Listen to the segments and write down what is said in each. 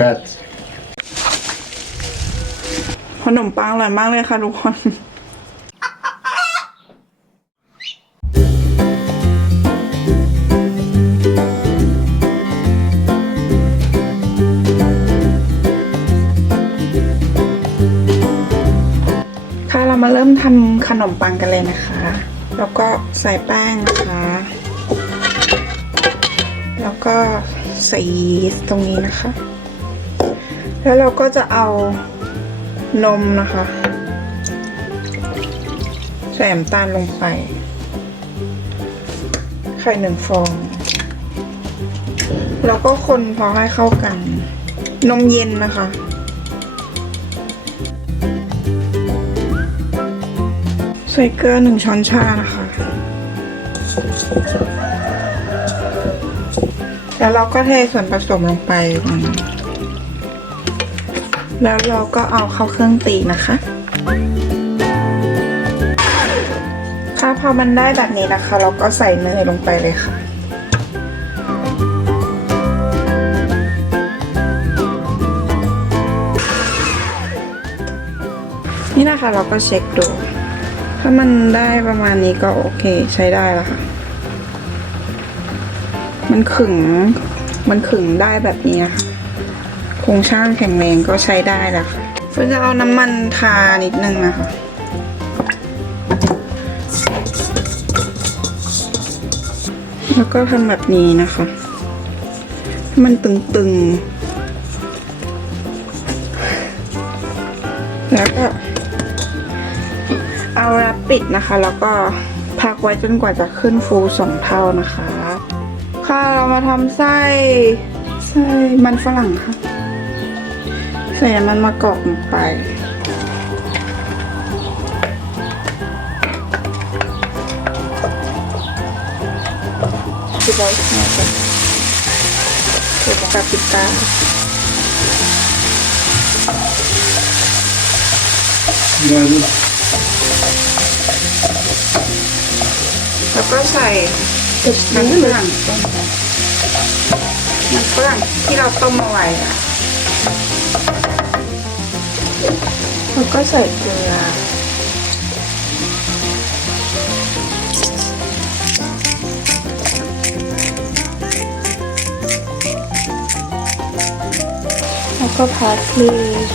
Bet. ขนมปังอร่อยมากเลยค่ะทุกคน ค่ะเรามาเริ่มทำขนมปังกันเลยนะคะ แล้วก็ใส่แป้งนะคะ แล้วก็ใส่ยีสต์ตรงนี้นะคะ แล้วเราก็จะเอานมนะคะ ใส่น้ำตาลลงไป ไข่หนึ่งฟอง แล้วก็คนพอให้เข้ากัน นมเย็นนะคะใส่เกลือหนึ่งช้อนชานะคะ แล้วเราก็เทส่วนผสมลงไปมัน แล้วเราก็เอาเข้าเครื่องตีนะคะค่ะพอมันได้แบบนี้นะคะ เราก็ใส่เนยลงไปเลยค่ะนี่นะคะเราก็เช็คดู ถ้ามันได้ประมาณนี้ก็โอเคใช้ได้แล้วค่ะ มันขึง มันขึงได้แบบนี้ค่ะ โครงช่างแข็งแรงก็ใช้ได้แล้วค่ะเฟิร์นจะเอาน้ำมันทานิดนึงนะคะแล้วก็ทำแบบนี้นะคะให้มันตึงๆ แล้วก็ เอาแรปปิดนะคะ แล้วก็พักไว้จนกว่าจะขึ้นฟูสองเท่านะคะ ค่ะเรามาทำไส้ไส้มันฝรั่งค่ะ ใส่มันมะกอกลงไปคือเราทำแบบเกี่ยวกับปิตา Good. แล้วก็ใส่มันฝรั่งต้มไปมันฝรั่งที่เราต้มเอาไว้อะ แล้วก็ใส่เกลือ แล้วก็พาสลีย์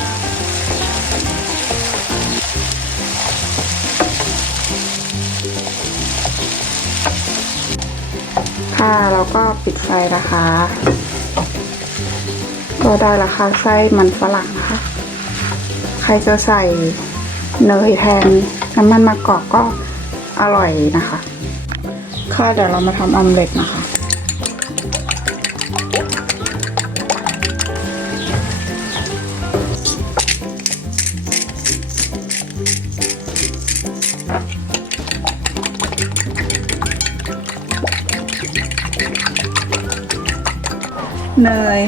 ค่ะแล้วก็ปิดไฟนะคะ ก็ได้ราคาไส้มันฝรั่งนะคะ รจะใส่เนยแทนน้ำมันมะกอกก็อร่อยนะคะ ค่ะเดี๋ยวเรามาทำออมเล็ตนะคะ เนย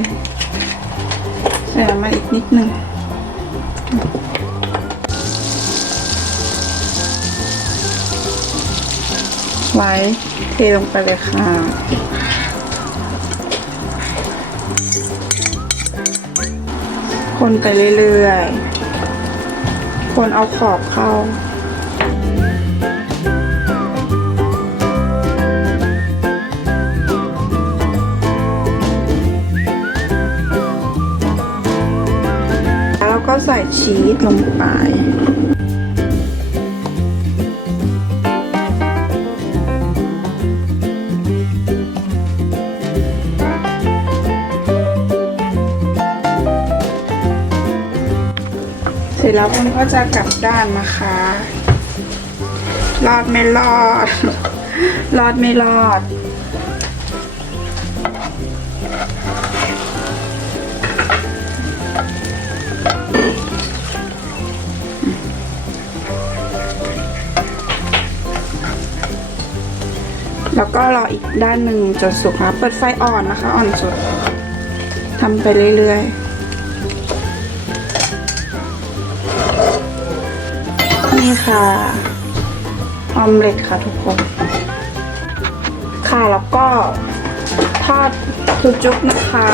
ใส่น้ำมันอีกนิดนึง ไว้เทลงไปเลยค่ะ คนไปเรื่อยๆ คนเอาขอบเข้าแล้วก็ใส่ชีสลงไป จแล้วมันก็จะกลับด้านนะคะ รอดไม่รอด รอดไม่รอด แล้วก็รออีกด้านหนึ่งจนสุกนะเปิดไฟอ่อนนะคะ อ่อนสุดทำไปเรื่อยๆ นี่ค่ะออมเล็ตค่ะทุกคน ค่ะแล้วก็ทอดซูจุกนะคะ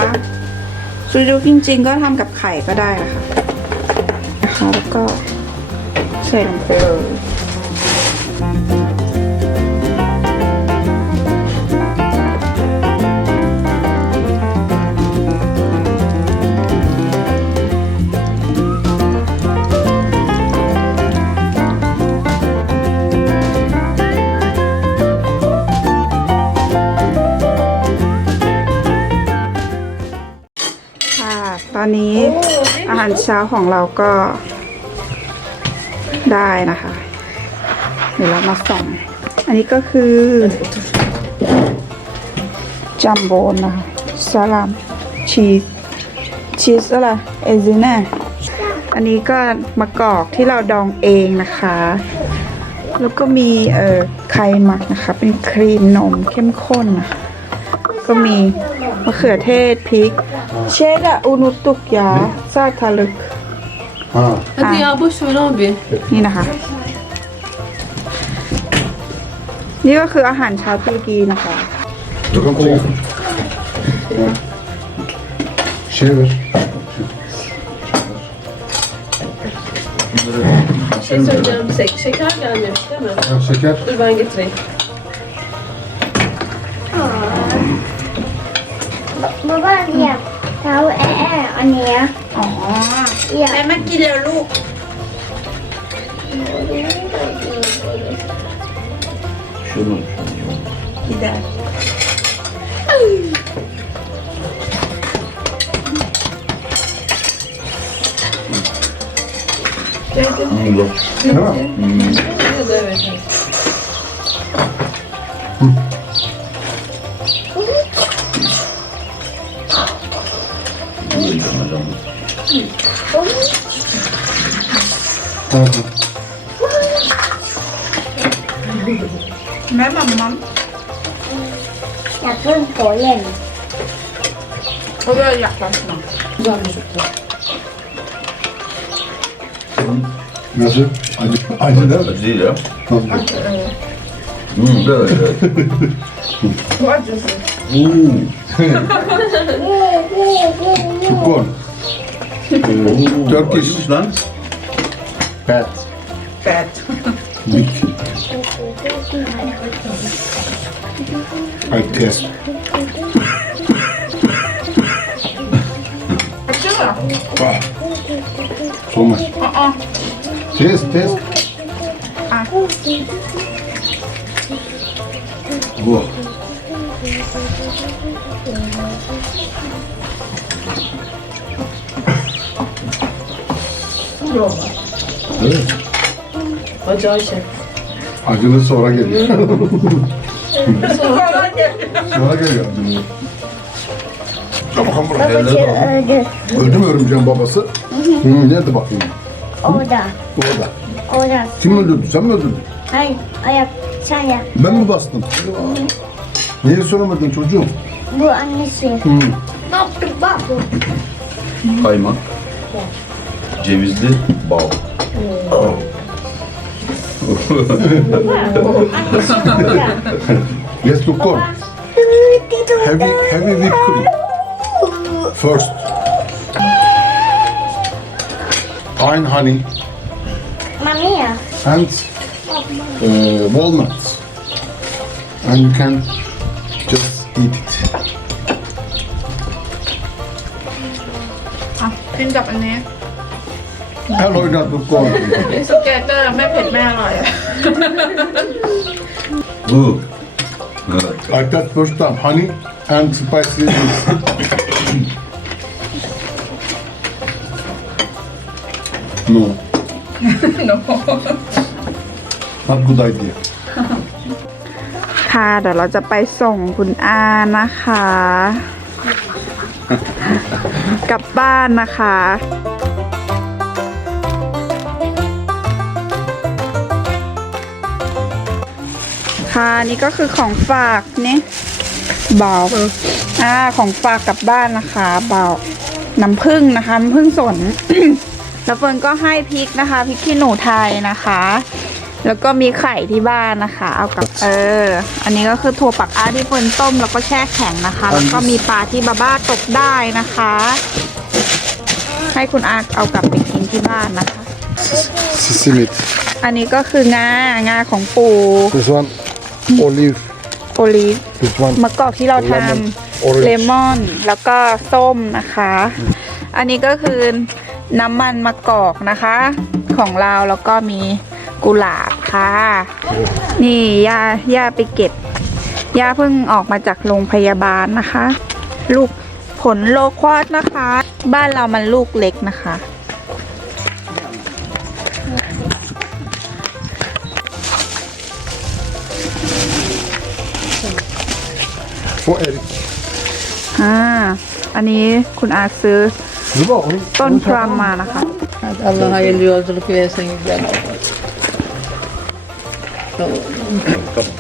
ซูจุกจริง ๆ ก็ทำกับไข่ก็ได้นะคะนะคะแล้วก็ใส่ลงไปเลย ตอนนี้อาหารเช้าของเราก็ได้นะคะ เดี๋ยวเรามาส่อง อันนี้ก็คือจัมโบนะคะสลัมชีสชีสอะไรเอซิน่าอันนี้ก็มะกอกที่เราดองเองนะคะ แล้วก็มีเอ่อไข่หมักนะคะ เป็นครีมนมเข้มข้นนะคะก็มี มะเขือเทศพริก เชดอะอุนุตุกยาซาทาลึก Ha. Hadi ya boş ver abi. นี่นะคะ นี่ก็คืออาหารเช้าตุรกีนะคะ Bakalım çek. Şey ver. Bir şey söyleyeceğim. Şek- şeker gelmemiş değil mi? Ha, şeker. Dur ben getireyim. เพราะว่าเหยียบเท้าแอะแอะอันเนี้ยอ๋อเหยียบแม่มากินแล้วลูก Şunu. กินได้ Bunu da. Değil mi? Evet, evet. Ha, ha. แม่มัมมัมอย่าเพิ่งโกเล่นเขาเลยอยากลองหน่อย Güzelmiş çok da. Nasıl? Acı, acı değil mi? Acı değil ya. Nasıl? Hmm, evet, evet. ว่าจะสิ Oo. Çukur. Oo, Turkish. acıymış lan. Pet. แปด Big. I test. เชื่อ Ah. So much. อ๋ออ๋อ Test, test. อ่ะ Oh. Evet. Hacı Ayşe. Acılı sonra geliyor. sonra gel sonra geliyor. Dur bakalım buraya. Babacı öldü. Öldü mü örümceğin babası? Hı, nerede bakayım? Orada. Orada. Orada. Kim öldürdü? Sen mi öldürdün? Hayır. Ayak. Sen yap. Ben mi bastım? Niye söylemedin çocuğum? Bu annesi. Hı. Ne yaptın bak. Kaymak. Cevizli bal. Yes, to corn. Heavy, heavy whipped cream. First. Pine honey Mami ya. and uh, walnuts. And you can just eat it. อ่ะกินกับอันนี้ Hello, not to corn. สเกตเตอร์ไม่เผ็ดไม่อร่อยอะ Bu. Evet. I got first time honey and spicy. no. Not good idea. ค่ะ เดี๋ยวเราจะไปส่งคุณอานะคะ กลับบ้านนะคะ ค่ะนี่ก็คือของฝากนี่เบาอ่าของฝากกลับบ้านนะคะเบาน้ำผึ้งนะคะน้ำผึ้งสน แล้วเฟิร์นก็ให้พริกนะคะพริกขี้หนูไทยนะคะ แล้วก็มีไข่ที่บ้านนะคะ เอากับเออ อันนี้ก็คือถั่วปักอาที่เฟิร์นต้มแล้วก็แช่แข็งนะคะ แล้วก็มีปลาที่บาบ้าตกได้นะคะ ให้คุณอาเอากลับไปกินที่บ้านนะคะ Sisimit. อันนี้ก็คืองางาของปู This one, olive. โอลีฟ This one, มะกอกที่เราท Lemon ำ orange เลมอน แล้วก็ส้มนะคะ อันนี้ก็คือน้ำมันมะกอกนะคะ ของเราแล้วก็มีกุหลาบค่ะ นี่ย่าย่าไปเก็บย่าเพิ่งออกมาจากโรงพยาบาลนะคะ ลูกผลโลควอดนะคะ บ้านเรามันลูกเล็กนะคะ for Eric. อ่า อันนี้คุณอาซื้อ Zuba, onu ต้นพรัมมานะคะ Hadi Allah hayırlı yolculuk versin güzel olsun.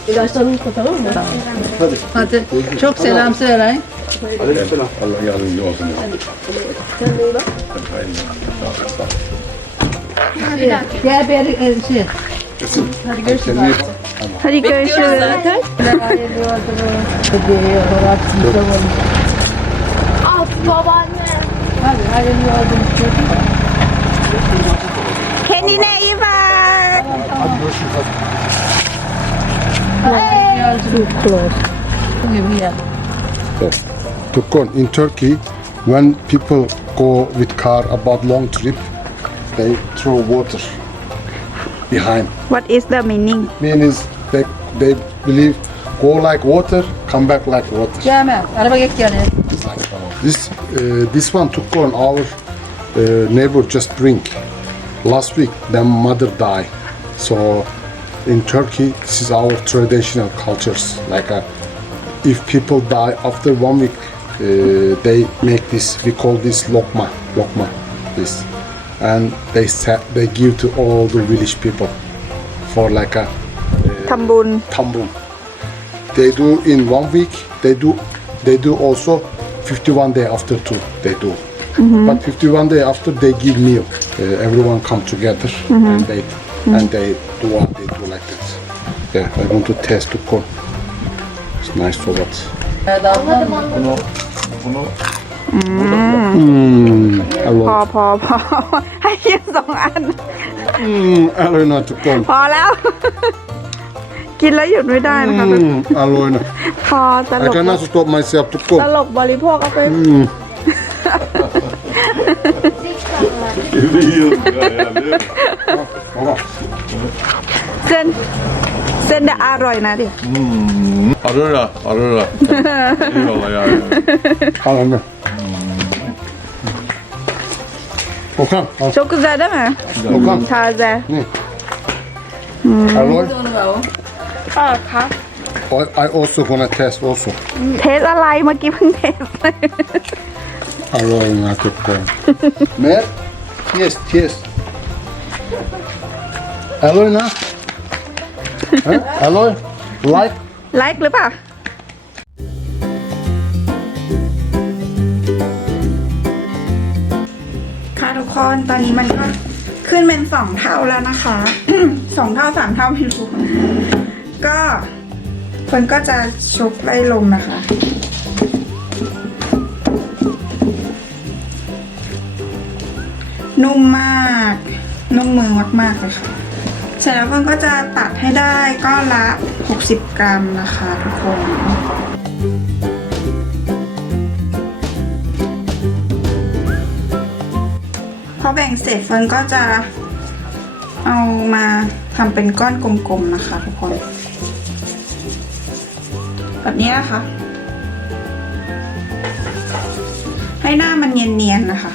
İlaçlarını tamam mı? Tamam. Hadi çok selam söyle. Aleykümselam. Allah yardımcı olsun. ya. Hadi hayırlı. Sağ ol, sağ ol. Gel beri e, şey. Kesin. Hadi görüşürüz. Kendine iyi bak. Hadi görüşürüz. Hayırlı yolculuk. Hadi Horat'ın savun. Of babaanne. Hadi hayırlı yolculuk. Kendine iyi bak. Hayırlı yolculuk. Close. Bugün ya. Tukon, in Turkey, when people go with car about long trip, they throw water behind. What is the meaning? Means they, they believe go like water, come back like water. Gelme. Araba geç yani. This uh, this one Tukon, our uh, neighbor just drink. Last week, their mother died. So in Turkey, this is our traditional cultures. Like a, if people die after one week, uh, they make this. We call this lokma, lokma, this, and they set, they give to all the village people for like a uh, tambun. tambun. They do in one week. They do they do also 51 day after two. They do. Mm-hmm. But 51 day after they give milk. Uh, everyone come together mm-hmm. and they and mm-hmm. they do what they do like this. Yeah, I want to taste the corn. It's nice for what. Uh, bunu, bunu อร่พออยพอพอให้ยืมสองอัน อืมอร่อยนะทุกคนพอแล้ว กินแล้วหยุดไม่ได้นะคะอืมอร่อยนะ พอต I ลก cannot stop myself ทุกคนตลกบริโภคเอาไป evde yiyoruz ya, ya değil mi? เส้นเส้นเดะอร่อยนะดิ Arara, arara. Eyvallah ya. เอาอันนี้ Okan, al. Çok güzel değil mi? Okan, Taze. อร่อย Onu ver o. เออค่ะ I, I also gonna test also. เทสอะไรเมื่อกี้เพิ่งเทสไปอร่อยนะทุกคนแม่เทียสเทียสอร่อยนะฮะอร่อย like ไลค์หรือเปล่า ทุกคนตอนนี้มันก็ขึ้นเป็นสองเท่าแล้วนะคะสองเท่าสามเท่าไม่รู้ก็คนก็จะชุบไล่ลมนะคะ นุ่มมาก นุ่มมือมากๆเลยค่ะเสร็จแล้วเฟิร์นก็จะตัดให้ได้ก้อนละ 60 กรัมนะคะทุกคน พอแบ่งเสร็จเฟิร์นก็จะเอามาทำเป็นก้อนกลมๆนะคะทุกคน แบบนี้นะคะ ให้หน้ามันเนียนๆนะคะ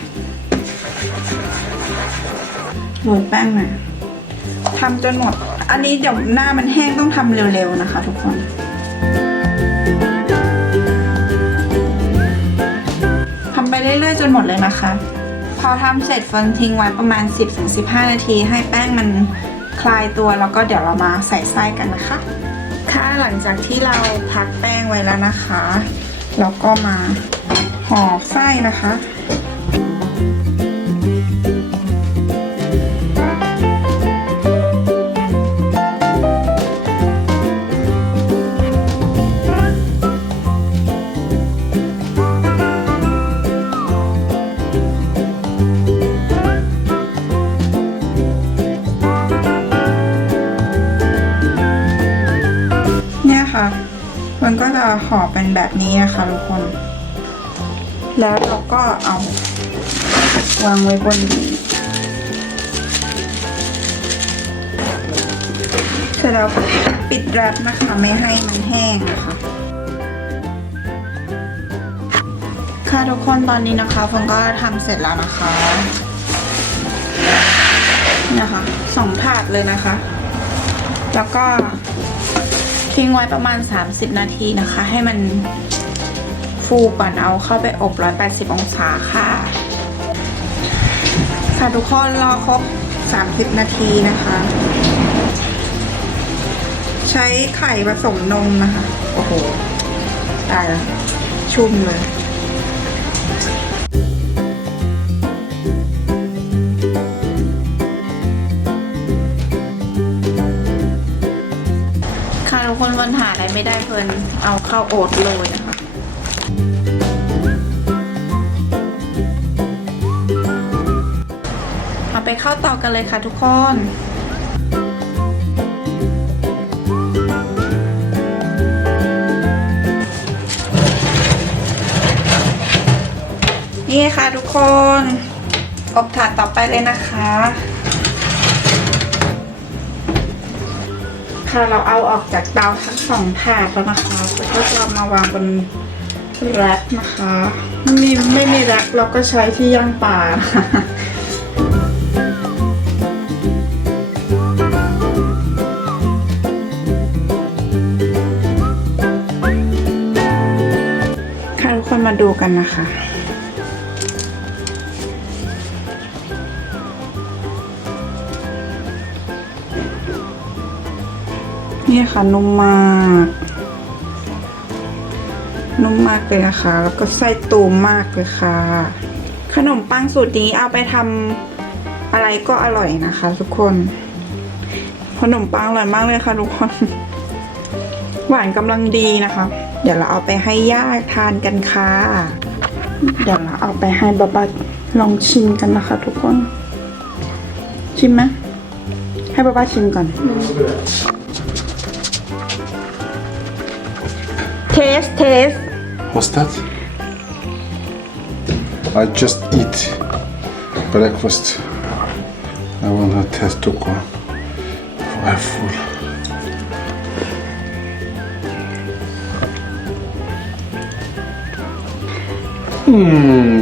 โรยแป้งมาทำจนหมด อันนี้เดี๋ยวหน้ามันแห้งต้องทำเร็วๆนะคะทุกคน ทำไปเรื่อยๆจนหมดเลยนะคะ พอทำเสร็จเฟิร์นทิ้งไว้ประมาณ 10-15 นาที ให้แป้งมันคลายตัวแล้วก็เดี๋ยวเรามาใส่ไส้กันนะคะ ค่ะหลังจากที่เราพักแป้งไว้แล้วนะคะ เราก็มาห่อไส้นะคะ แบบนี้นะคะทุกคน แล้วเราก็เอาวางไว้บนนี้เสร็จแล้วปิดแรปนะคะไม่ให้มันแห้งนะคะค่ะทุกคนตอนนี้นะคะฟงก็ทำเสร็จแล้วนะคะนะคะสองถาดเลยนะคะ แล้วก็ ทิ้งไว้ประมาณ 30 นาทีนะคะ ให้มันฟูก่อนเอาเข้าไปอบ 180 องศาค่ะ ค่ะทุกคนรอครบ 30 นาทีนะคะ ใช้ไข่ผสมนมนะคะ โอ้โหตายแล้วชุ่มเลย นวันหาอะไรไม่ได้เพลินเอาเข้าวโอ๊ตเลยนะคะเอาไปเข้าเตากันเลยค่ะทุกคนนี่ค่ะทุกคนอบถาดต่อไปเลยนะคะ ค่ะ เราเอาออกจากเตาทั้งสองถาดแล้วนะคะแล้วก็จะเอามาวางบนแร็คนะคะไม่มีไม่มีแร็คเราก็ใช้ที่ย่างปลาค่ะทุกคนมาดูกันนะคะ นี่ค่ะนุ่มมาก นุ่มมากเลยนะคะ แล้วก็ไส้ตูมมากเลยค่ะ ขนมปังสูตรนี้เอาไปทำอะไรก็อร่อยนะคะ ทุกคน ขนมปังอร่อยมากเลยค่ะทุกคน หวานกำลังดีนะคะ เดี๋ยวเราเอาไปให้ย่าทานกันค่ะ เดี๋ยวเราเอาไปให้บาบาลองชิมกันนะคะ ทุกคน ชิมไหมให้บาบาชิมก่อน เทสเทส What's that? I just eat breakfast. I wanna test to go. I'm full. Hmm,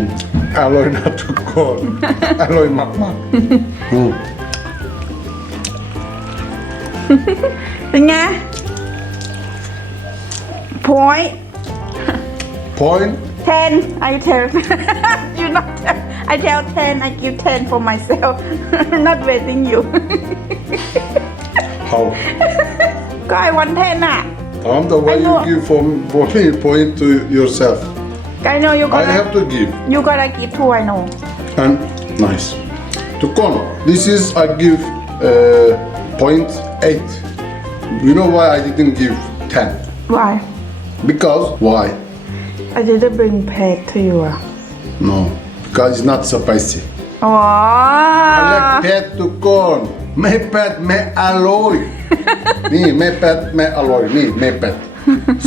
อร่อยนะทุกคนอร่อยมากมากๆอืมเป็นไง point Point. ten. I tell you not. I tell ten. I give ten for myself. not waiting you. How? Cause I want ten ah. I'm the I one know. you give for, for me. Point to yourself. I know you I have to give. You gotta give too. I know. And nice. To con. This is I give uh, point eight. You know why I didn't give ten? Why? Because why? I didn't bring plate to you อะ No, because it's not spicy. อ๋อ I like pet to con. ไม่เป็ดไม่อร่อยนี่ไม่เป็ดไม่อร่อยนี่ไม่เป็ด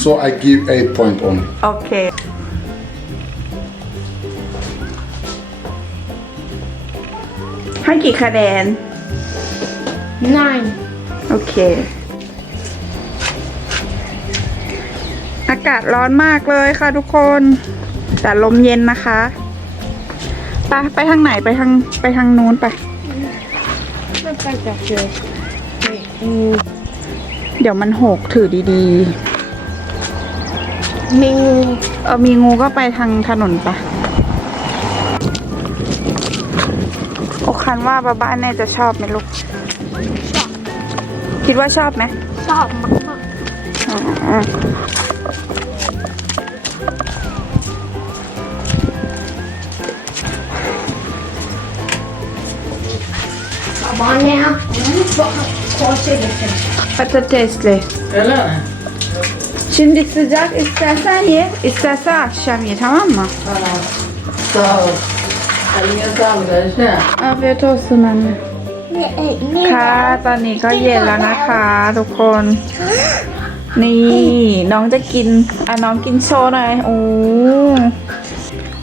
so I give eight point only โอเคให้กี่คะแนน Nine. โอเค อากาศร้อนมากเลยค่ะทุกคน แต่ลมเย็นนะคะไปไปทางไหนไปทางไปทางนู้นไป Look like that here. เดี๋ยวมันหกถือดี Ming. ๆเออมีงูก็ไปทางถนนไปะโอคันว่าบ้าบ้านแน่จะชอบไหมลูกคิดว่าชอบไหม Stop. อืม Stop on now. Closer to him. Patatesli. Öyle mi? Şimdi sıcak istersen ye, isterse akşam ye tamam mı? Tamam. Sağ ol. Eline sağlık Ayşe. Afiyet olsun anne. ค่ะตอนนี้ก็เย็นแล้วนะคะทุกคน นี่ น้องจะกิน อะน้องกินโชว์หน่อยโอ้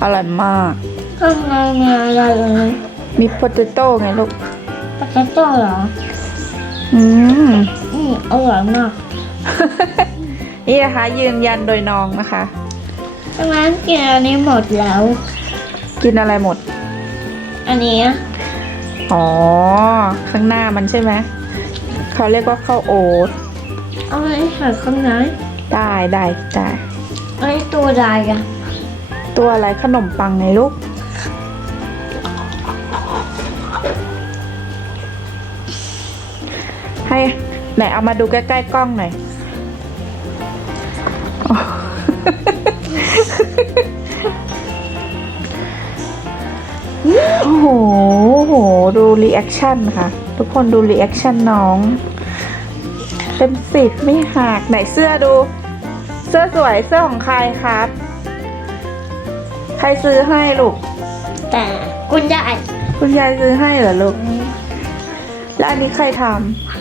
อร่อยมากข้างในมีอะไรเลยมีโพเตโต้ไงลูก ปาเตโต้เหรอ อืม อืมอร่อยมากนี่นะคะยืนยันโดยน้องนะคะทำไมกินอันนี้หมดแล้ว กินอะไรหมด อันนี้อะอ๋อ ข้างหน้ามันใช่ไหมเขาเรียกว่าข้าวโอ๊ตเอาไว้ใส่ข้างในได้ได้ได้อันนี้ตัวใดอะตัวอะไรขนมปังไงลูก ไหนเอามาดูใกล้ๆกล้องหน่อยโอ้โหโอ้โห ดูรีแอคชั่นค่ะ ทุกคนดูรีแอคชั่นน้อง เต็มสิบไม่หักไหนเสื้อดู เสื้อสวยเสื้อของใครครับ ใครซื้อให้ลูก แต่คุณยาย คุณยายซื้อให้เหรอลูก แล้วอันนี้ใครทำ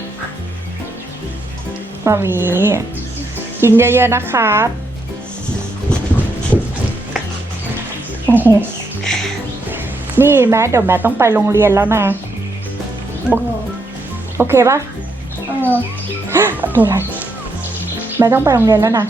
มามี กินเยอะๆนะครับโอ้โหนี่แม่เดี๋ยวแม่ต้องไปโรงเรียนแล้วนะโอโอเคปะเออตัวอะไรแม่ต้องไปโรงเรียนแล้วนะ